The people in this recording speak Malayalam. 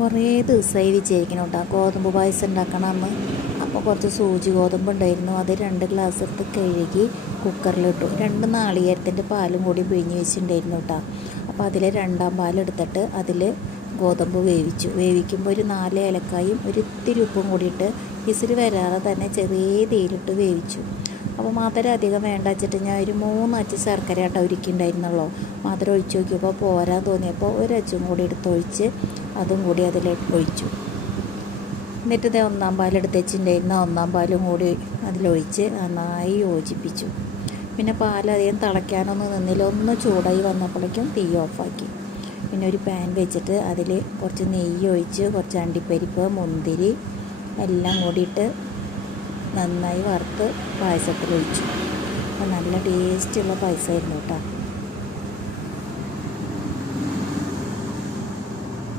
കുറേ ദിവസമായി വിചാരിക്കണം കേട്ടോ ഗോതമ്പ് പായസം ഉണ്ടാക്കണമെന്ന് അപ്പോൾ കുറച്ച് സൂചി ഗോതമ്പ് ഉണ്ടായിരുന്നു. അത് രണ്ട് ഗ്ലാസ് എടുത്ത് കഴുകി കുക്കറിലിട്ടു രണ്ട് നാളികേരത്തിന്റെ പാലും കൂടി പിഴിഞ്ഞ് വെച്ചിട്ടുണ്ടായിരുന്നു കേട്ടോ അപ്പോൾ അതിൽ രണ്ടാം പാലെടുത്തിട്ട് അതിൽ ഗോതമ്പ് വേവിച്ചു. വേവിക്കുമ്പോൾ ഒരു നാല് ഏലക്കായും ഒരു ഇത്തിരി ഉപ്പും കൂടിയിട്ട് ഇസിൽ വരാതെ തന്നെ ചെറിയ തീയിലിട്ട് വേവിച്ചു. അപ്പോൾ മധുരം അധികം വേണ്ട വെച്ചിട്ട് ഞാൻ ഒരു മൂന്ന് അച്ച് ശർക്കര ആട്ടോ ഒരുക്കിണ്ടായിരുന്നുള്ളൂ മധുരം ഒഴിച്ച് നോക്കിയപ്പോൾ പോരാൻ തോന്നിയപ്പോൾ ഒരു അച്ചും കൂടി എടുത്തൊഴിച്ച് അതും കൂടി അതിൽ ഒഴിച്ചു. എന്നിട്ട് ഇത് ഒന്നാം പാലെടുത്ത് വെച്ചിട്ടുണ്ടായിരുന്ന. ഒന്നാം പാലും കൂടി അതിലൊഴിച്ച് നന്നായി യോജിപ്പിച്ചു. പിന്നെ പാൽ പാലധികം തിളയ്ക്കാനൊന്നും നിന്നില്ല. ഒന്ന് ചൂടായി വന്നപ്പോഴേക്കും തീ ഓഫാക്കി. പിന്നെ ഒരു പാൻ വെച്ചിട്ട് അതിൽ കുറച്ച് നെയ്യ് ഒഴിച്ച് കുറച്ച് അണ്ടിപ്പരിപ്പ് മുന്തിരി എല്ലാം കൂടിയിട്ട് നന്നായി വറുത്ത് പായസത്തിൽ ഒഴിച്ചു. അപ്പോൾ നല്ല ടേസ്റ്റുള്ള പായസമായിരുന്നു കേട്ടോ.